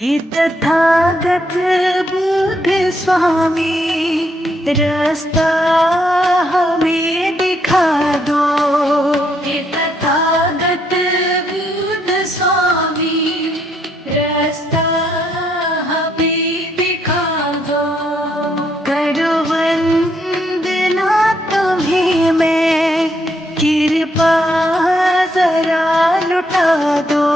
हे तथागत बुद्ध स्वामी, रास्ता हमें दिखा दो। हे तथागत बुद्ध स्वामी, रास्ता हमें दिखा दो। करो वंदना तुम्हें मैं, कृपा जरा लुटा दो।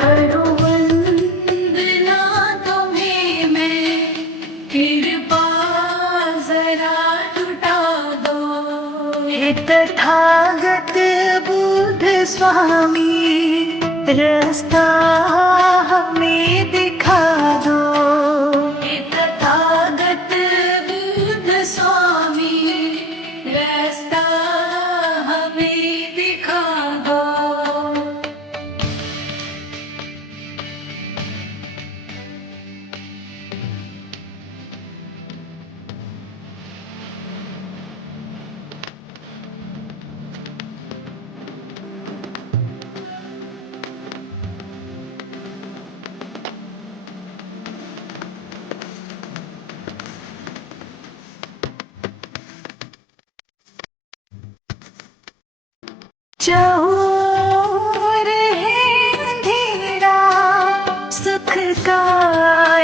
करो वंदना तुम्हें मैं, कृपा जरा लुटा दो। हे तथागत बुद्ध स्वामी, रास्ता हमें दिखा दो। हे तथागत बुद्ध स्वामी, रास्ता हमें दिखा दो। चहुर है अंधेरा, सुख का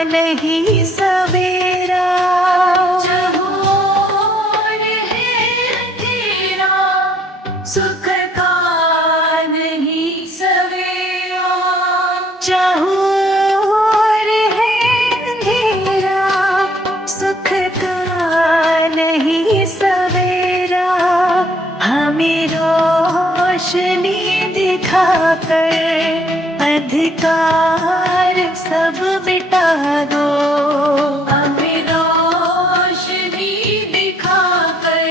नहीं सवेरा। चहुर है अंधेरा, सुख का नहीं सवेरा। चहुर है अंधेरा, सुख का नहीं सवेरा। हमें रोशनी दिखाकर अंधकार सब मिटा दो। हमें रोशनी दिखाकर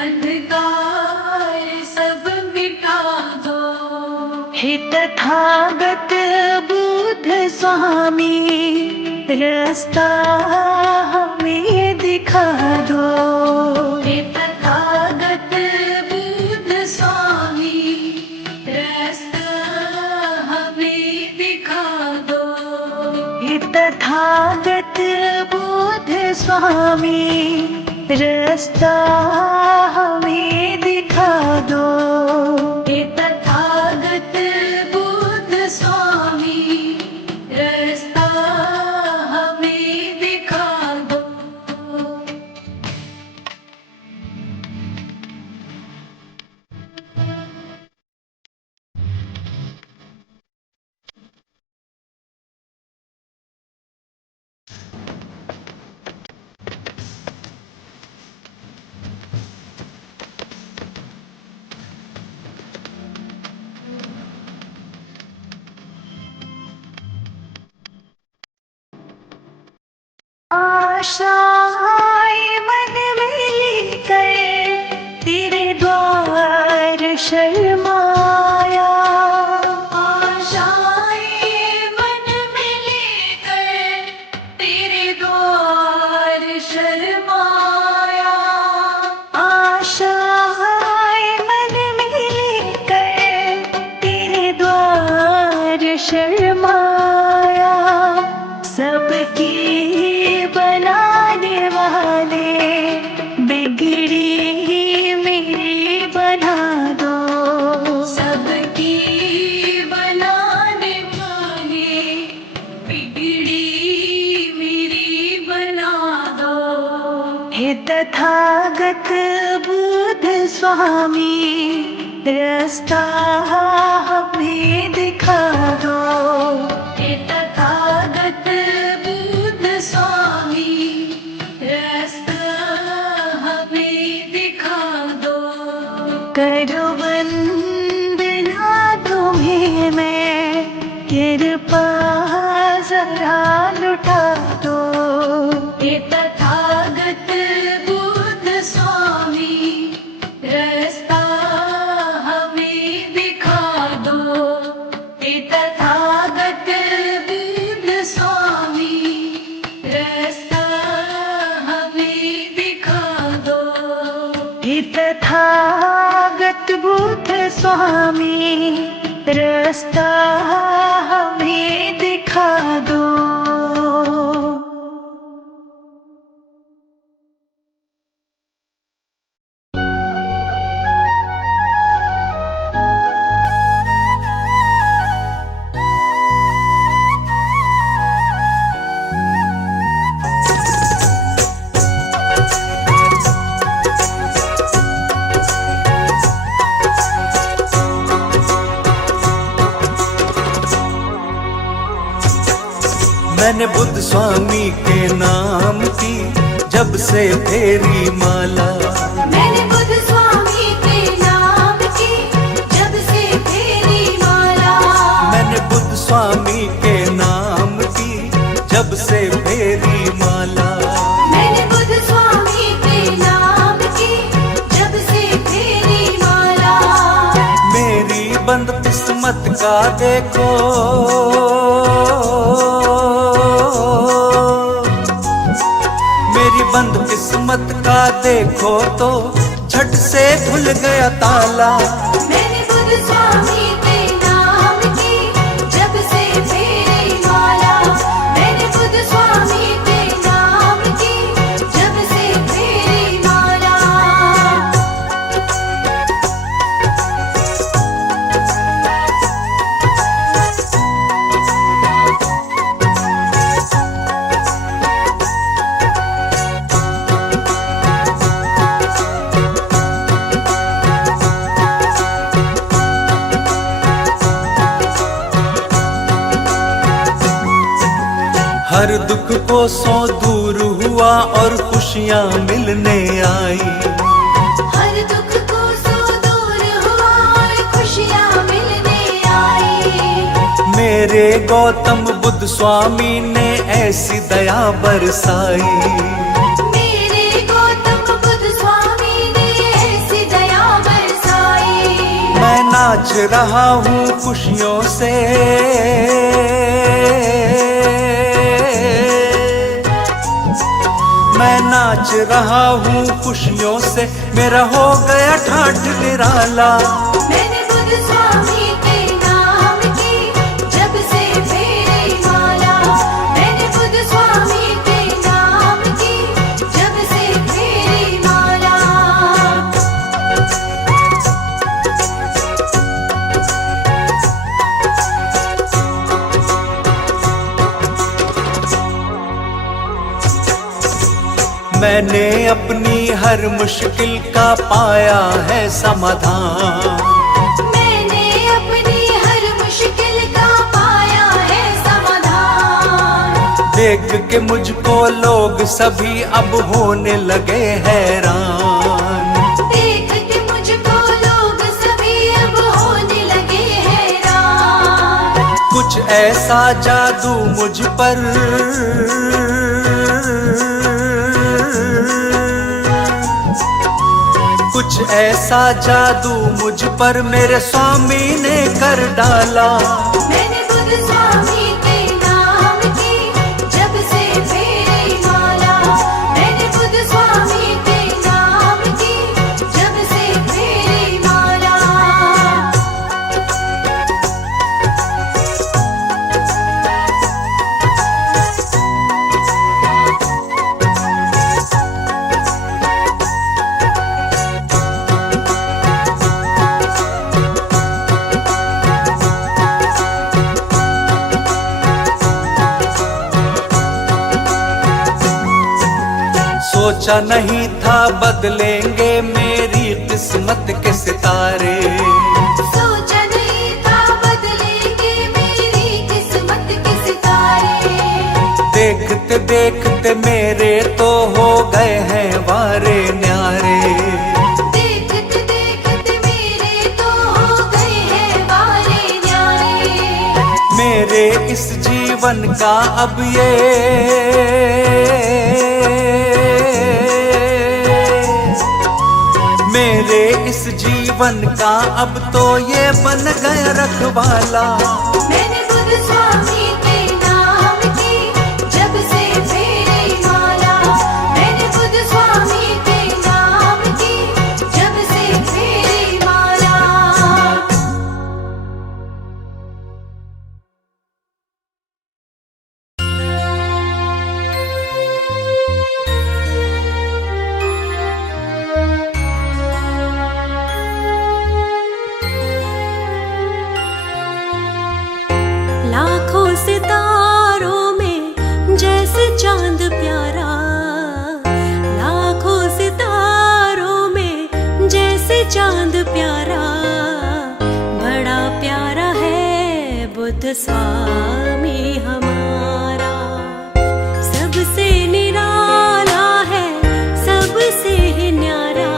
अंधकार सब मिटा दो। हे तथागत बुद्ध स्वामी, रास्ता हमें दिखा दो। हे तथागत बुद्ध स्वामी, रास्ता हमें दिखा दो। हे तथागत बुद्ध स्वामी, रास्ता हमें दिखा दो। हे तथागत बुद्ध स्वामी, रास्ता हमें दिखा दो। आशाएं मन में लेकर तेरे द्वार शर्माया। आशाएं मन में लेकर तेरे द्वार शर्माया। आशाएं मन में लेकर तेरे द्वार शर्माया। सबकी बनाने वाले बिगड़ी मेरी बना दो। सबकी बनाने वाले बिगड़ी मेरी बना दो। हे तथागत बुद्ध स्वामी, रास्ता हमें दिखा दो। हे तथागत बुद्ध स्वामी, रास्ता हमें दिखा दो। करो वंदना तुम्हें मैं, कृपा जरा लुटा दो। हे तथागत बुद्ध स्वामी, रास्ता हमें दिखा दो। हे तथागत बुद्ध स्वामी, रास्ता हमें दिखा दो। हे तथागत बुद्ध स्वामी, रास्ता हमें दिखा दिखा दो। मैंने बुद्ध स्वामी के नाम की जब से फेरी माला। मैंने बुद्ध स्वामी के नाम की जब से फेरी माला। मैंने बुद्ध स्वामी के नाम की जब से फेरी माला। मैंने बुद्ध स्वामी के नाम की जब से फेरी माला। मेरी बंद किस्मत का देखो, मेरी बंद किस्मत का देखो तो झट से खुल गया ताला। मैंने बुद्ध स्वामी के नाम की जब से फेरी माला। मैंने बुद्ध स्वामी के नाम की जब से फेरी माला। हर दुख को सौ दूर हुआ और खुशियाँ मिलने आई। हर दुख को सौ दूर हुआ और खुशियाँ मिलने आई। मेरे गौतम बुद्ध स्वामी ने ऐसी दया बरसाई। मेरे गौतम बुद्ध स्वामी ने ऐसी दया बरसाई। मैं नाच रहा हूँ खुशियों से, मैं नाच रहा हूँ खुशियों से, मेरा हो गया ठाठ निराला। मैंने बुद्ध स्वामी के नाम की जब से फेरी माला। मैंने बुद्ध स्वामी के नाम की जब से फेरी माला। मैंने अपनी हर मुश्किल का पाया है समाधान। मैंने अपनी हर मुश्किल का पाया है समाधान। देख के मुझको लोग सभी अब होने लगे हैरान। देख के मुझको लोग सभी अब होने लगे हैरान। कुछ ऐसा जादू मुझ पर, कुछ ऐसा जादू मुझ पर मेरे स्वामी ने कर डाला। मैंने बुद्ध स्वामी के नाम की जब से फेरी माला। मैंने बुद्ध स्वामी के नाम की जब से फेरी माला। सोचा नहीं था बदलेंगे मेरी किस्मत के सितारे। सोचा नहीं था बदलेंगे मेरी किस्मत के सितारे। देखते देखते मेरे तो हो गए हैं वारे न्यारे। देखते देखते मेरे तो हो गए हैं वारे न्यारे। मेरे इस जीवन का अब ये मेरे इस जीवन का अब तो ये बन गया रखवाला। मैंने बुद्ध स्वामी के नाम की जब से फेरी माला। मैंने बुद्ध स्वामी के नाम की जब से फेरी माला। स्वामी हमारा। सबसे निराला है, सबसे ही न्यारा,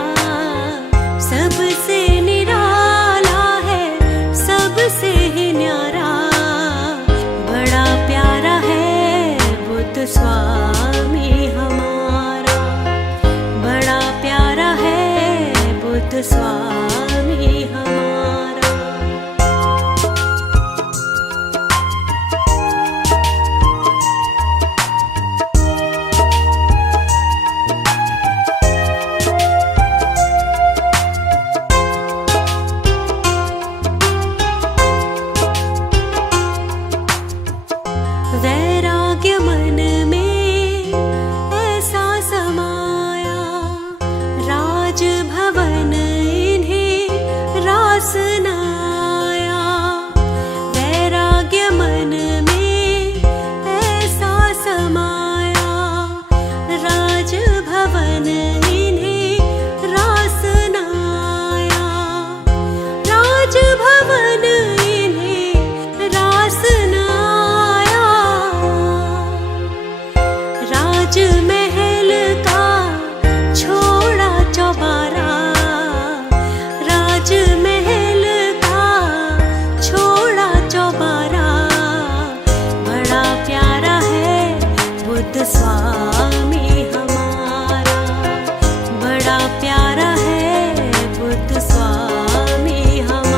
सबसे निराला है, सबसे ही न्यारा। बड़ा प्यारा है बुद्ध स्वामी हमारा, बड़ा प्यारा है बुद्ध स्वामी हमारा। वैराग्य मन में ऐसा समाया, राजभवन इन्हें रास न आया। वैराग्य मन में ऐसा समाया, राजभवन इन्हें रास न आया। राजभवन इन्हें रास न आया। राजमहल का छोड़ा चौबारा, राजमहल का छोड़ा चौबारा। बड़ा प्यारा है बुद्ध स्वामी हमारा, बड़ा प्यारा है बुद्ध स्वामी हमारा।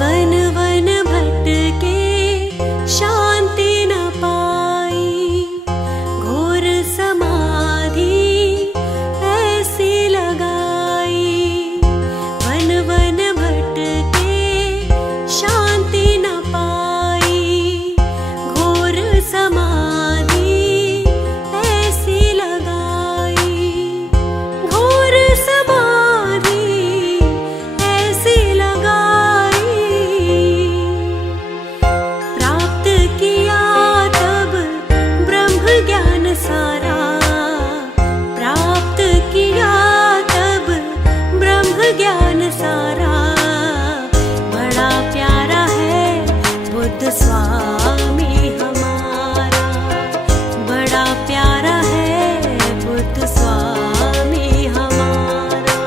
वन वन भटके शांति न पाई, घोर समाधि ऐसी लगाई। वन वन भटके शांति न पाई, घोर समाधि ऐसी लगाई। घोर समाधि ऐसी लगाई। प्राप्त किया तब ब्रह्म ज्ञान सारा, प्राप्त किया तब ब्रह्म ज्ञान सारा। बड़ा प्यारा है बुद्ध स्वामी हमारा, बड़ा प्यारा है बुद्ध स्वामी हमारा।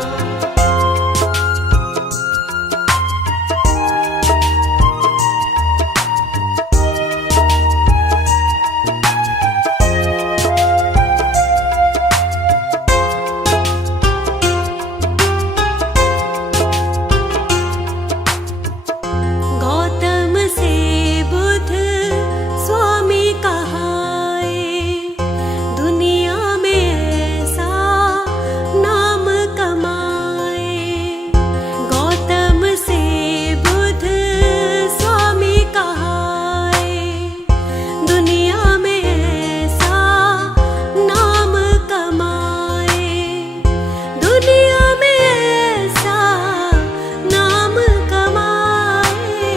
गौतम से बुद्ध स्वामी कहाए, दुनिया में ऐसा नाम कमाए। गौतम से बुद्ध स्वामी कहाए, दुनिया में ऐसा नाम कमाए। दुनिया में ऐसा नाम कमाए।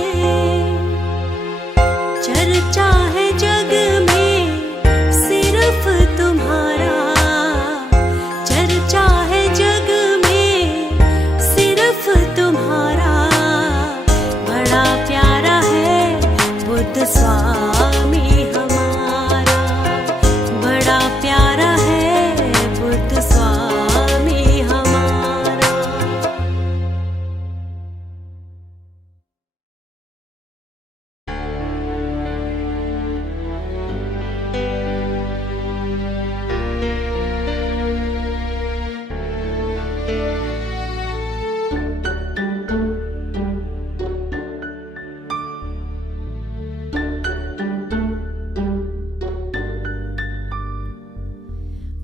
चर्चा है जग में सिर्फ तुम्हारा, चर्चा है जग में सिर्फ तुम्हारा। बड़ा प्यारा है बुद्ध स्वामी हमारा, बड़ा प्यारा है बुद्ध स्वामी हमारा।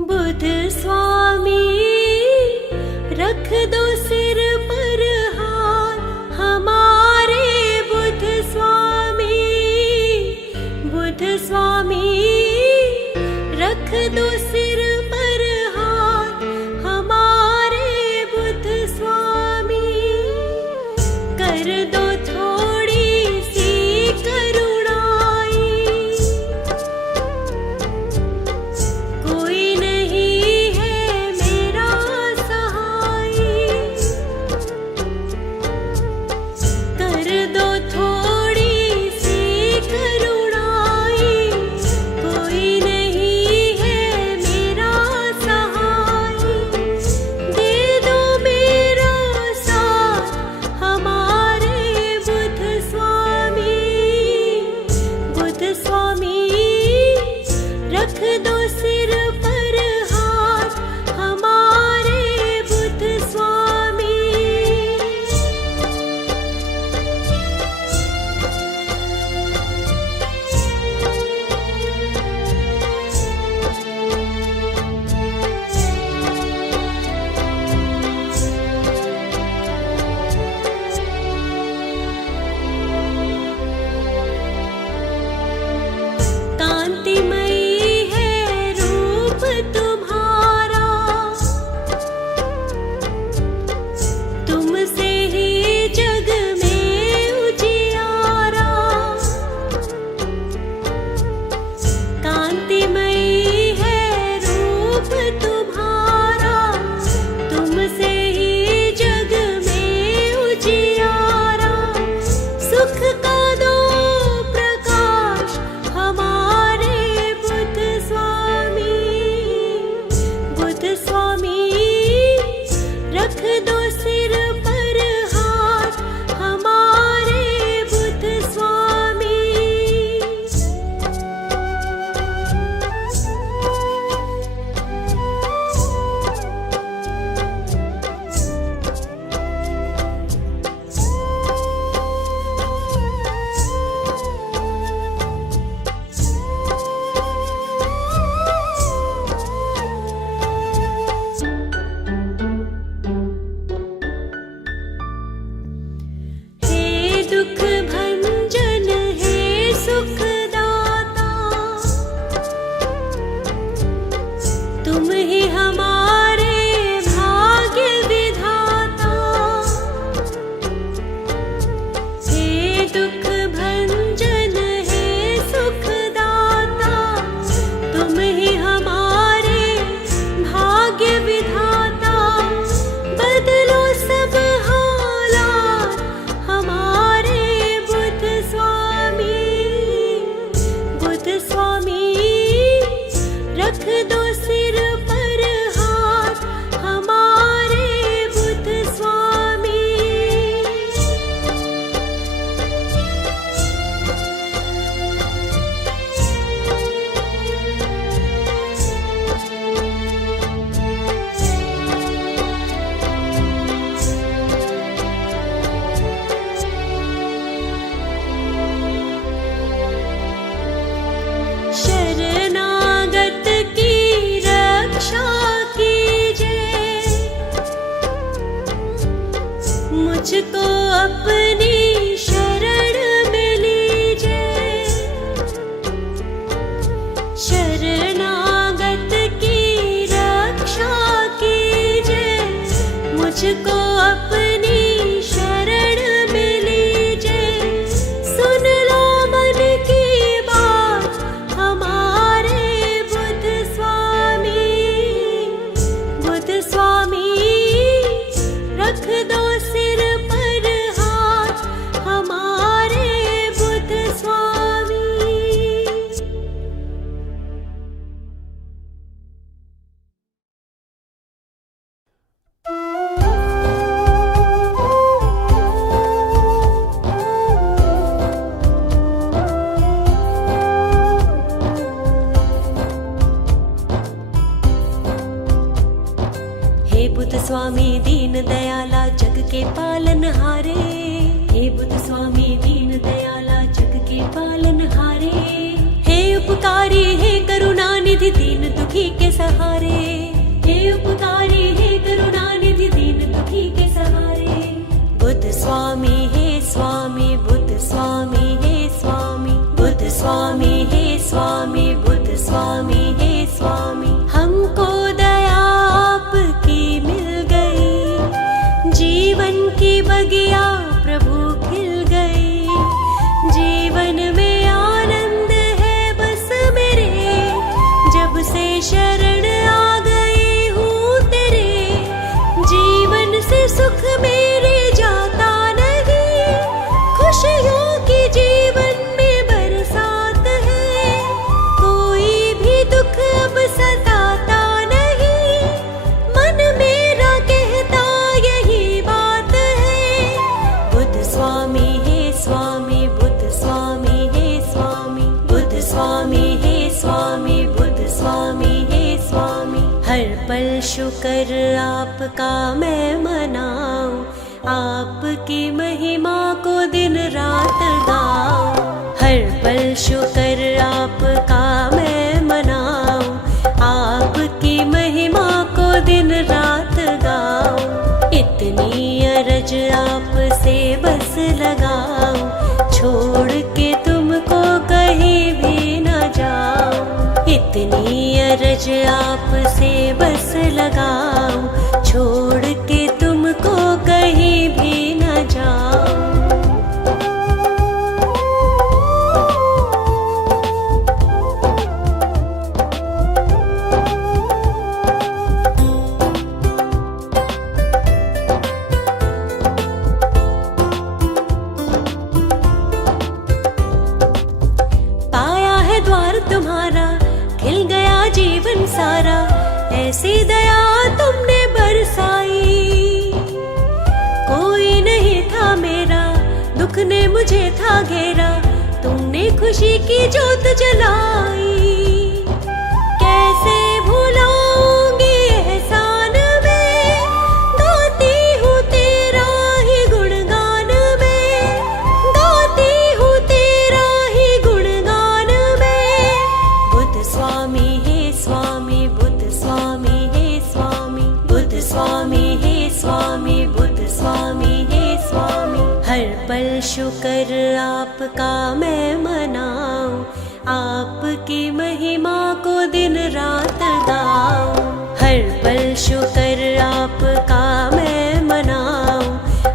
बुद्ध स्वामी रख दो सिर पर हाथ हमारे। बुद्ध स्वामी, बुद्ध स्वामी रख दो सिर पर हाथ हमारे। बुद्ध स्वामी स्वामी रख दो सिर पर हाथ हमारे बुद्ध स्वामी। शरणागत की रक्षा कीजिए, मुझको अपनी शरण में लीजिए। शरणागत की रक्षा कीजिए, मुझको अपनी शरण में लीजिए। सुन लो मन की बात हमारे बुद्ध स्वामी। बुद्ध स्वामी रख दो सिर पर हाथ हमारे बुद्ध स्वामी। हे बुद्ध स्वामी दीन दयाला जग के पालनहारे। हे बुद्ध स्वामी दीन दयाला जग के पालनहारे। हे उपकारी हे करुणा निधि दीन दुखी के सहारे। हे उपकारी हे करुणा निधि दीन दुखी के सहारे। बुद्ध स्वामी हे स्वामी बुद्ध स्वामी हे स्वामी बुद्ध स्वामी हे स्वामी बुद्ध स्वामी हे स्वामी। हमको दया आपकी मिल गई, जीवन की बगिया प्रभु खिल गई। जीवन में आनंद है बस मेरे, जब से शरण आ गई हूँ तेरे। जीवन से सुख मेरे जाता नहीं, खुशियों की जीवन में बरसात है। कोई भी दुख अब सताता नहीं, मन मेरा कहता यही बात है। बुद्ध स्वामी हे स्वामी बुद्ध स्वामी हे स्वामी बुद्ध स्वामी हे स्वामी बुद्ध स्वामी हे स्वामी। हर पल शुक्र आपका मैं मनाऊं, आपकी महिमा को दिन रात गाऊं। हर पल शुक्र आपका मैं मनाऊं, आपकी महिमा को दिन रात गाऊं। इतनी अरज आपसे बस लगाऊं, छोड़ के तुमको कहीं भी न जाऊं। इतनी अरज आपसे बस लगाऊं, छोड़ के तुमको कहीं भी न जाऊं। पाया है द्वार तुम्हारा, खिल गया जीवन सारा। ऐसी दया तुमने बरसाई, कोई नहीं था मेरा, दुख ने मुझे था घेरा। तुमने खुशी की जोत जलाई, कैसे भुलाऊंगी एहसान में। गाती हूँ तेरा ही गुणगान में, गाती हूँ तेरा ही गुणगान में। बुद्ध स्वामी हे स्वामी बुद्ध स्वामी हे स्वामी बुद्ध स्वामी हे स्वामी बुद्ध स्वामी हे स्वामी। हर पल शुक्र आपका मैं मनाऊं, आपकी महिमा को दिन रात गाऊं। हर पल शुक्र आपका मैं मनाऊं,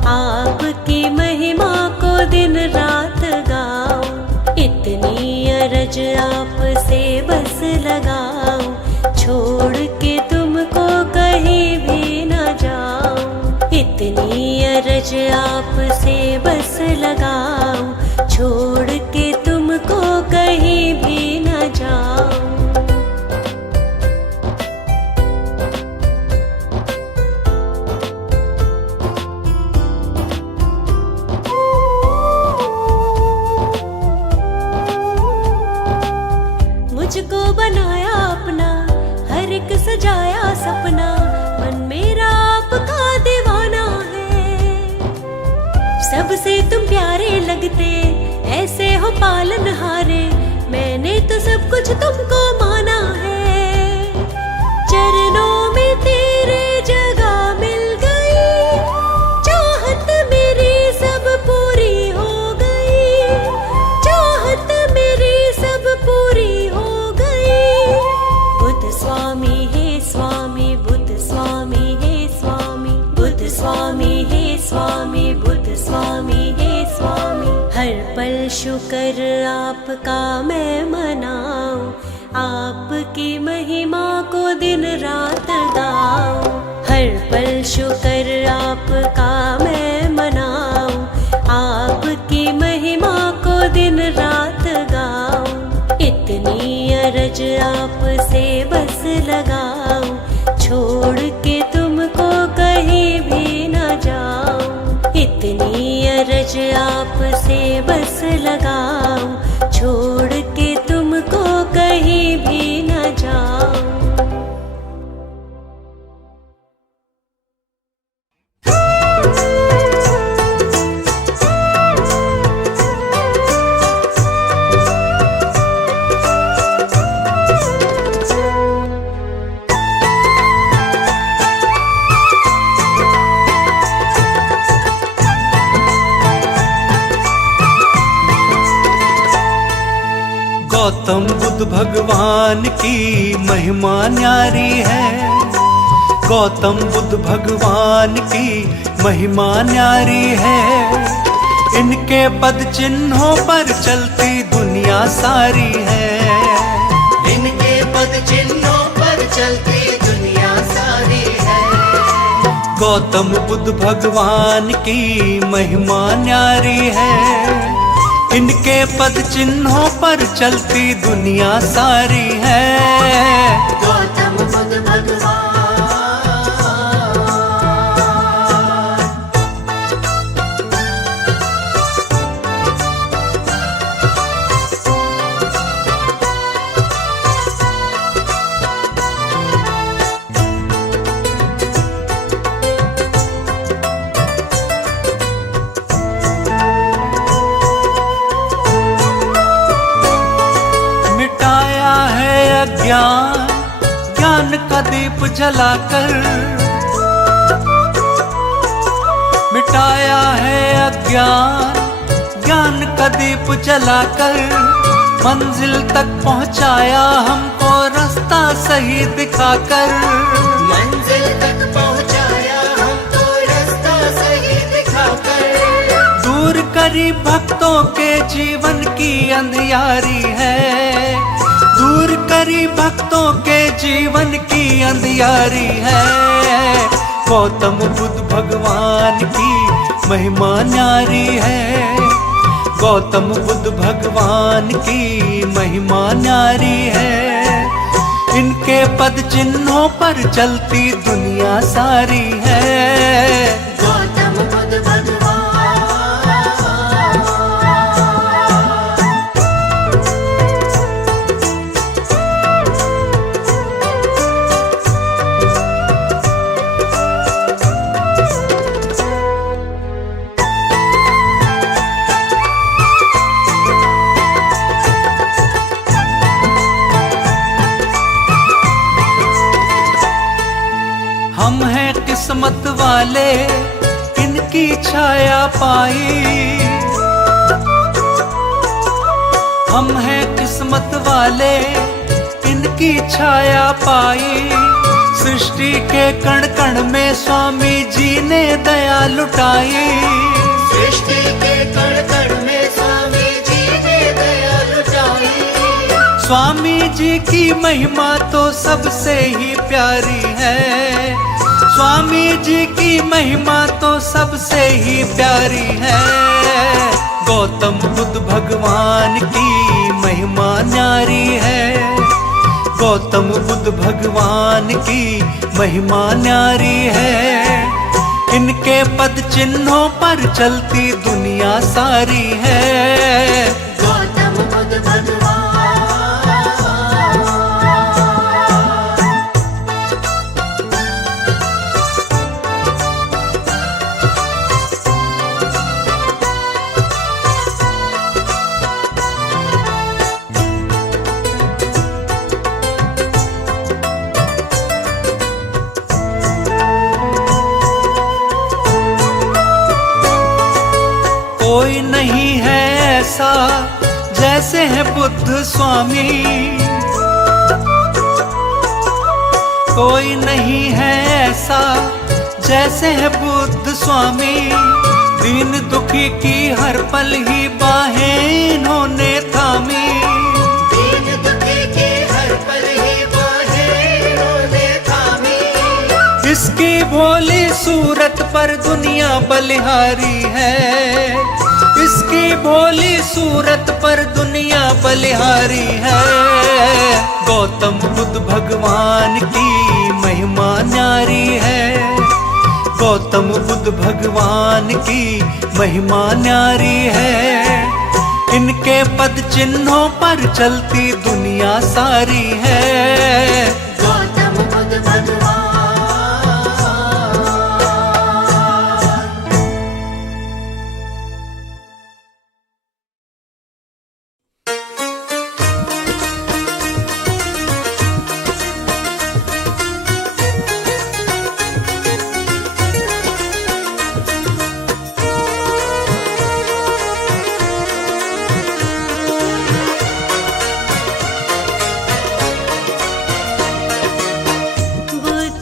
आपकी महिमा को दिन रात गाऊं। इतनी अरज आपसे बस लगाऊं, छोड़ के तुमको कहीं भी न जाऊं। इतनी अरज आपसे बस लगाऊं, छोड़ के तुमको कहीं भी न मुझको बनाया अपना, हर एक सजाया सपना, मन मेरा आपका दीवाना है। सबसे तुम प्यारे लगते, ऐसे हो पालनहारे, मैंने तो सब कुछ तुमको माना है। चरणों में तेरे जगह मिल गई, चाहत मेरी सब पूरी हो गई, चाहत मेरी सब पूरी हो गई। बुद्ध स्वामी हे स्वामी, बुद्ध स्वामी हे स्वामी, बुद्ध स्वामी हे स्वामी, बुद्ध स्वामी हे स्वामी। हर पल शुक्र आपका मैं मनाऊं, आपकी महिमा को दिन रात गाऊं। हर पल शुक्र आपका मैं मनाऊं, आपकी महिमा को दिन रात गाऊं। इतनी अरज आपसे बस लगाऊं, छोड़ के तुमको कहीं भी न जाऊं। इतनी अरज आपसे बस लगाऊं, छोड़ के तुमको कहीं भी न जाऊं। गौतम बुद्ध भगवान की महिमा न्यारी है, गौतम बुद्ध भगवान की महिमा न्यारी है। इनके पद चिन्हों पर चलती दुनिया सारी है, इनके पद चिन्हों पर चलती दुनिया सारी है। गौतम बुद्ध भगवान की महिमा न्यारी है, इनके पद चिन्हों पर चलती दुनिया सारी है। गौतम बुद्ध भगवान ज्ञान ज्ञान का दीप जलाकर, मिटाया है अज्ञान ज्ञान का दीप जलाकर। मंजिल तक पहुंचाया हमको रास्ता सही दिखाकर, मंजिल तक पहुंचाया हमको रास्ता सही दिखाकर। दूर करी भक्तों के जीवन की अंधियारी है, दूर करी भक्तों के जीवन की अंधियारी है। गौतम बुद्ध भगवान की महिमा न्यारी है, गौतम बुद्ध भगवान की महिमा न्यारी है। इनके पद चिन्हों पर चलती दुनिया सारी है। गौतम बुद्ध भगवान हम हैं किस्मत वाले इनकी छाया पाई, हम हैं किस्मत वाले इनकी छाया पाई। सृष्टि के कण कण में स्वामी जी ने दया लुटाई, सृष्टि के कण कण में स्वामी जी ने दया लुटाई। स्वामी जी की महिमा तो सबसे ही प्यारी है, स्वामी जी की महिमा तो सबसे ही प्यारी है। गौतम बुद्ध भगवान की महिमा न्यारी है, गौतम बुद्ध भगवान की महिमा न्यारी है। इनके पद चिन्हों पर चलती दुनिया सारी है। गौतम बुद्ध भगवान नहीं है ऐसा जैसे है बुद्ध स्वामी, कोई नहीं है ऐसा जैसे है बुद्ध स्वामी। दीन दुखी की हर पल ही बाहें इन्होंने थामी, दीन दुखी की हर पल ही बाहें इन्होंने थामी। इसकी भोली सूरत पर दुनिया बलिहारी है, इसकी भोली सूरत पर दुनिया बलिहारी है। गौतम बुद्ध भगवान की महिमा न्यारी है, गौतम बुद्ध भगवान की महिमा न्यारी है। इनके पद चिन्हों पर चलती दुनिया सारी है। गौतम बुद्ध भगवान। बुद्ध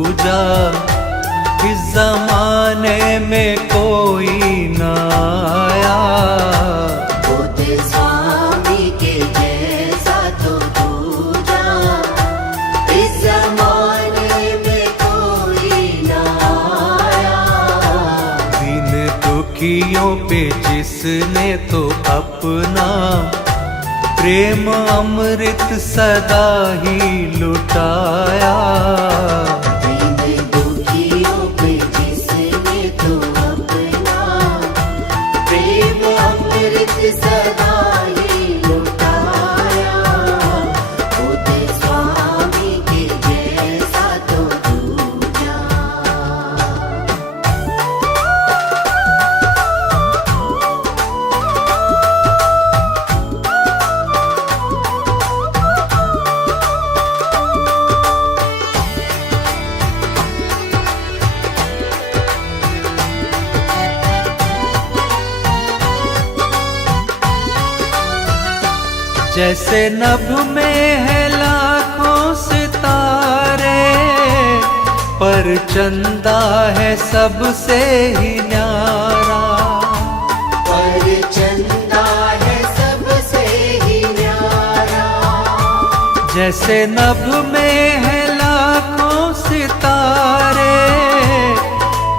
दूजा इस जमाने में कोई ना आया। बुद्ध स्वामी के जैसा तो दूजा इस जमाने में कोई ना आया। दीन दुखियों पे जिसने तो अपना प्रेम अमृत सदा ही लुटाया। दीन दुखियों पे जिसने तो अपना प्रेम अमृत सदा ही लुटाया। बुद्ध स्वामी के जैसा तो दूजा। जैसे नभ में है लाखों सितारे, पर चंदा है सबसे ही न्यारा। पर चंदा है सबसे ही न्यारा। जैसे नभ में है लाखों सितारे,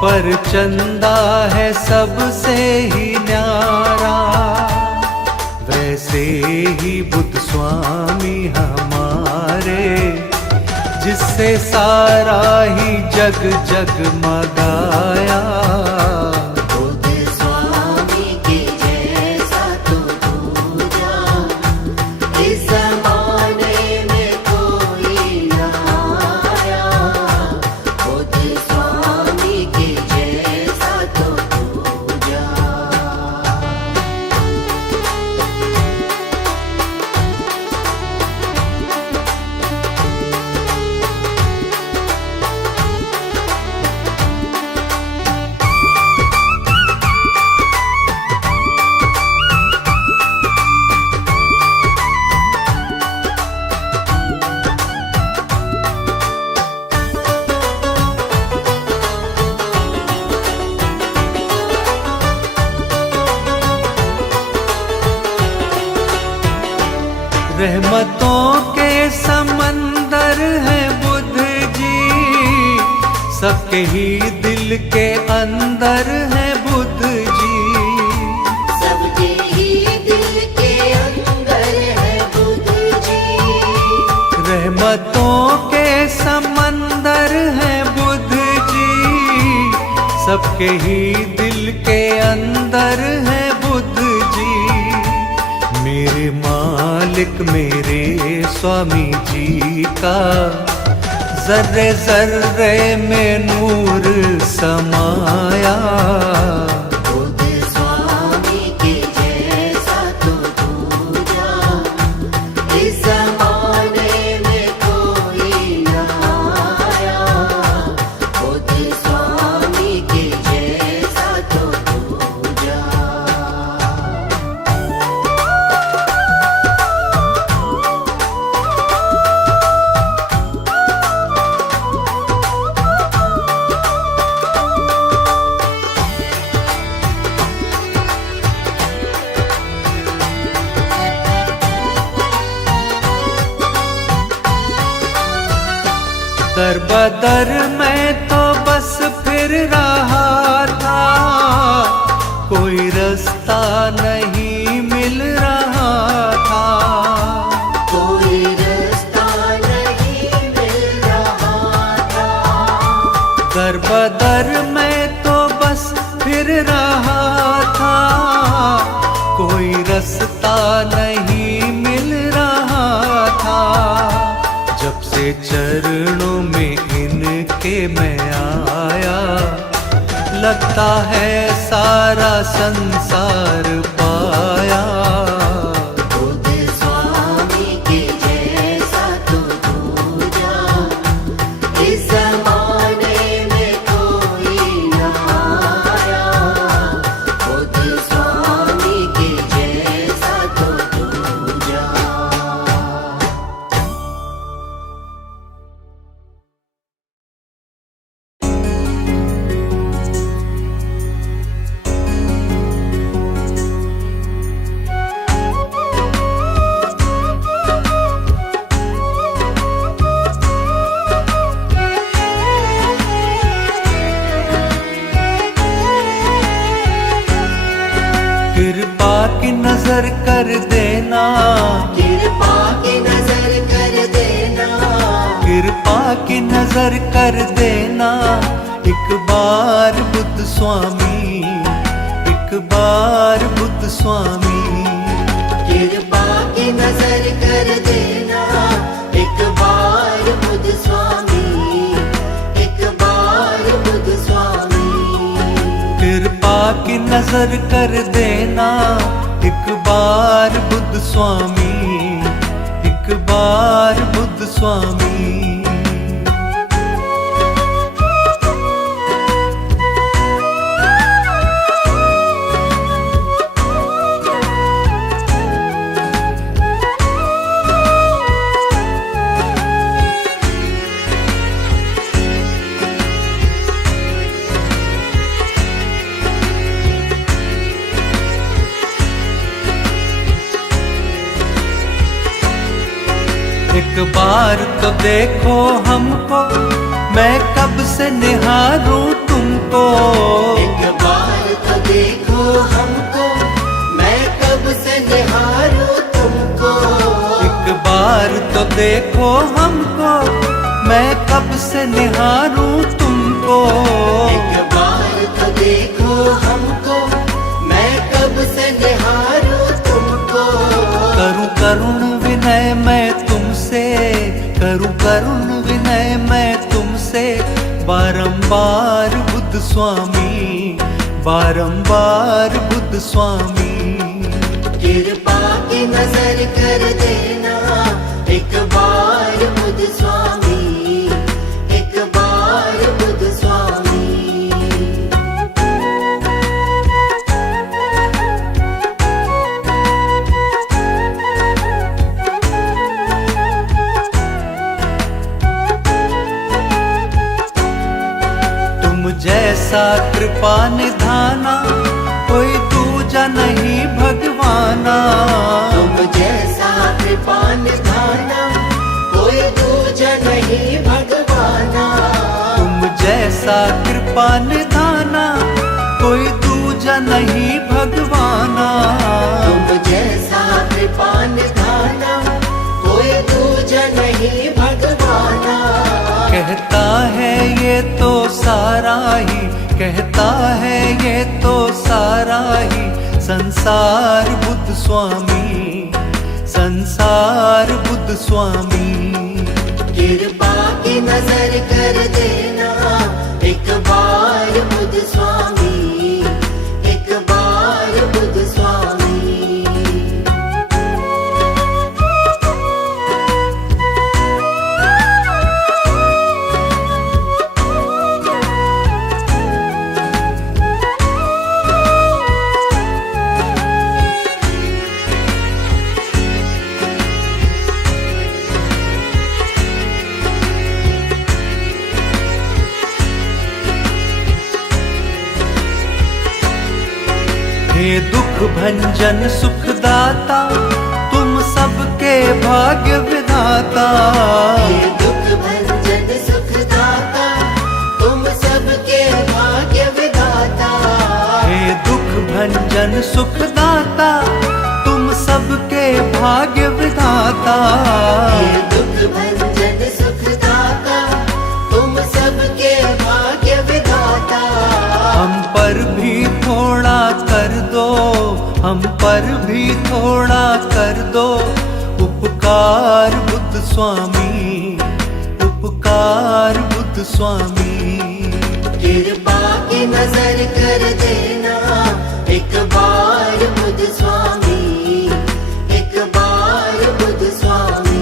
पर चंदा है सबसे ही न्यारा। वैसे ही बुद्ध स्वामी हमारे, जिससे सारा ही जग जगमगाया। बुद्ध स्वामी के जैसा तो दूजा इस जमाने में कोई ना आया। बुद्ध स्वामी के जैसा तो दूजा। रहमतों के समंदर है बुद्ध जी, सबके ही दिल के अंदर है बुद्ध जी। सबके ही दिल के अंदर है बुद्ध जी। रहमतों के समंदर है बुद्ध जी, सबके ही दिल के अंदर है बुद्ध जी। मेरे मालिक मेरे स्वामी जी का जर्रे जर्रे में नूर समाया। बुद्ध स्वामी के जैसा तो दूजा इस जमाने में कोई ना आया। बुद्ध स्वामी के जैसा तो दूजा। दर बदर मैं तो बस फिर रहा था, कोई रास्ता नहीं मिल रहा था। कोई रास्ता नहीं मिल रहा था। दर बदर मैं तो बस फिर रहा था, कोई रास्ता नहीं मिल रहा था। जब से चरणों में इनके मैं आया, लगता है सारा संसार पाया। नजर कर देना, कृपा की नजर कर देना, कृपा की नजर कर देना। एक बार बुद्ध स्वामी, एक बार बुद्ध स्वामी, कृपा की नजर कर देना, एक बार बुद्ध स्वामी, एक बार बुद्ध स्वामी। कृपा की नजर कर देना, एक बार बुद्ध स्वामी, एक बार बुद्ध स्वामी। एक बार तो देखो हमको, मैं कब से निहारूं तुमको। एक बार तो देखो हमको, मैं कब से निहारूं तुमको। एक बार तो देखो हमको, मैं कब से निहारूं तुमको। एक बार तो देखो हमको, मैं कब से निहारूं तुमको। करूं करुण विनय मैं तुमसे, करूं करुण विनय मैं तुमसे। बारंबार बुद्ध स्वामी, बारंबार बुद्ध स्वामी। कृपा की नजर कर देना, एक बार बुद्ध स्वामी, एक बार बुद्ध स्वामी। जैसा कृपा निधाना, कोई दूजा नहीं भगवाना। तुम जैसा कृपा निधाना, कोई दूजा नहीं भगवाना। तुम जैसा कृपा निधाना, कोई दूजा नहीं भगवाना। तुम जैसा कृपा निधाना, कोई दूजा नहीं भगवाना। कहता है ये तो सारा ही, कहता है ये तो सारा ही संसार बुद्ध स्वामी, संसार बुद्ध स्वामी। कृपा की नजर कर देना, एक बार बुद्ध स्वामी, एक बार बुद्ध स्वामी। हे दुख भंजन सुखदाता, तुम सबके भाग्य विधाता। हे दुख भंजन सुखदाता, तुम सबके भाग्य विधाता। हे दुख भंजन सुखदाता, तुम सबके भाग्य विधाता। हे दुख भंजन सुखदाता, तुम सबके भाग्य विधाता। हम पर भी थोड़ा कर दो, हम पर भी थोड़ा कर दो उपकार बुद्ध स्वामी, उपकार बुद्ध स्वामी। कृपा की नजर कर देना, एक बार बुद्ध स्वामी, एक बार बुद्ध स्वामी।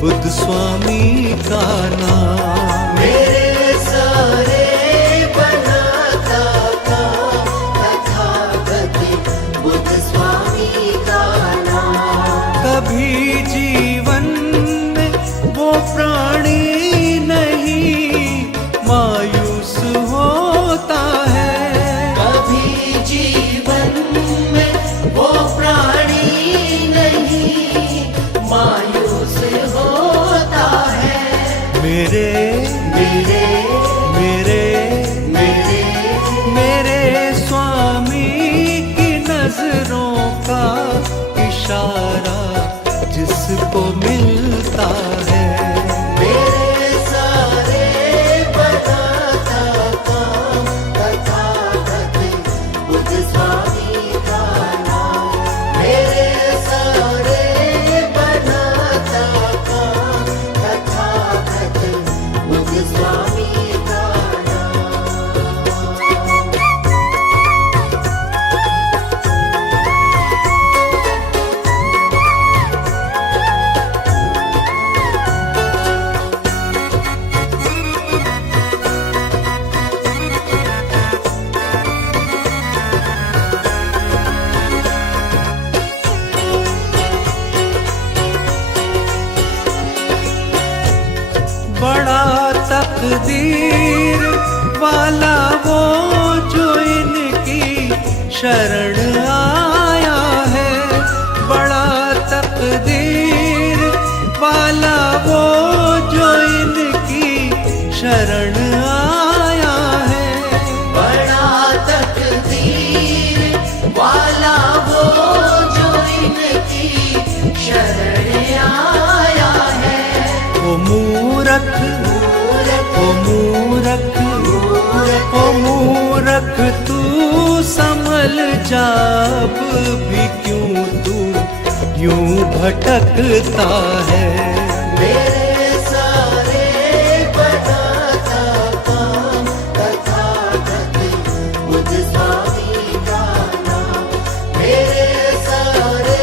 बुद्ध स्वामी का नाम। मेरे सारे बनाता काम तथागत बुद्ध स्वामी का नाम। कभी जीवन में वो प्राणी नहीं मायूस होता है। कभी जीवन में वो प्राणी नहीं मायूस होता है। मेरे मेरे मेरे मेरे मेरे स्वामी की नजरों का इशारा जिसको मिलता है। मेरे सारे बनाता काम तथागत बुद्ध स्वामी का नाम। मेरे सारे बनाता काम तथागत बुद्ध स्वामी का नाम। बड़ा तकदीर वाला वो जो इनकी शरण आया है। बड़ा तकदीर वाला वो जो इनकी शरण आया है। बड़ा तकदीर वाला वो जो इनकी शरण आया है। वो मूरख ओ मूरख तू संभल जा, अब भी क्यों तू यूं भटकता है। मेरे सारे बनाता काम तथागत बुद्ध स्वामी का नाम। मेरे सारे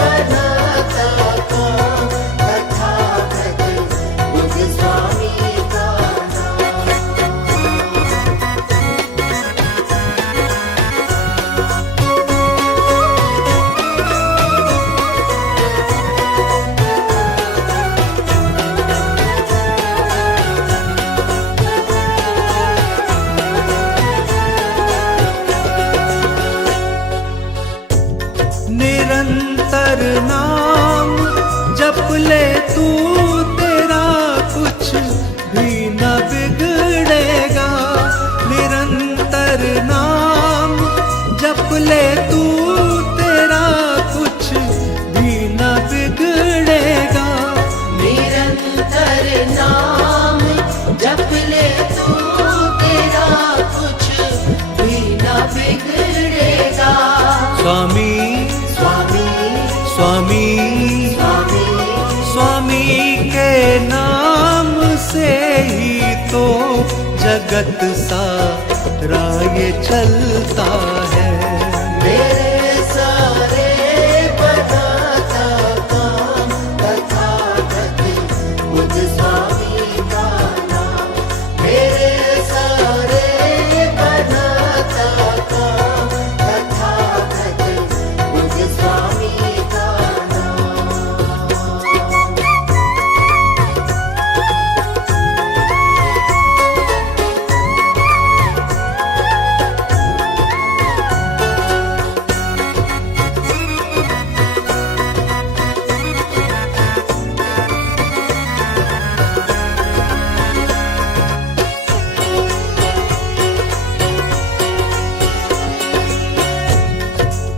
बनाता काम तथागत बुद्ध स्वामी का नाम। निरंतर नाम जप ले तू, तेरा कुछ भी न बिगड़ेगा। निरंतर नाम जप ले तू, तेरा कुछ भी न बिगड़ेगा। निरंतर नाम जप ले तू, तेरा कुछ भी न बिगड़ेगा। स्वामी स्वामी स्वामी स्वामी स्वामी के नाम से ही तो जगत सारा ये चलता है। मेरे सारे बनाता काम तथागत बुद्ध स्वामी का नाम। मेरे सारे बनाता काम तथागत बुद्ध स्वामी का नाम।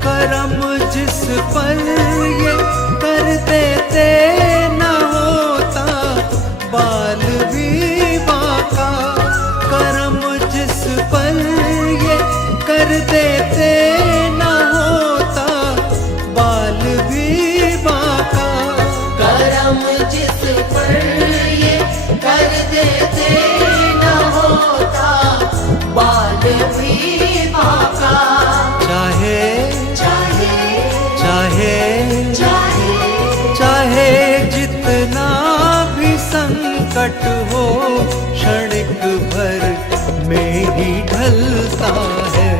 करम जिस पर ये कर देते न होता बाल विवाह का। करम जिस पर ये कर देते न होता बाल विवाह का। करम जिस पर ये कर देते न होता बाल विवाह का। चाहे चाहे चाहे संकट हो क्षणिक भर में ही ढलता है।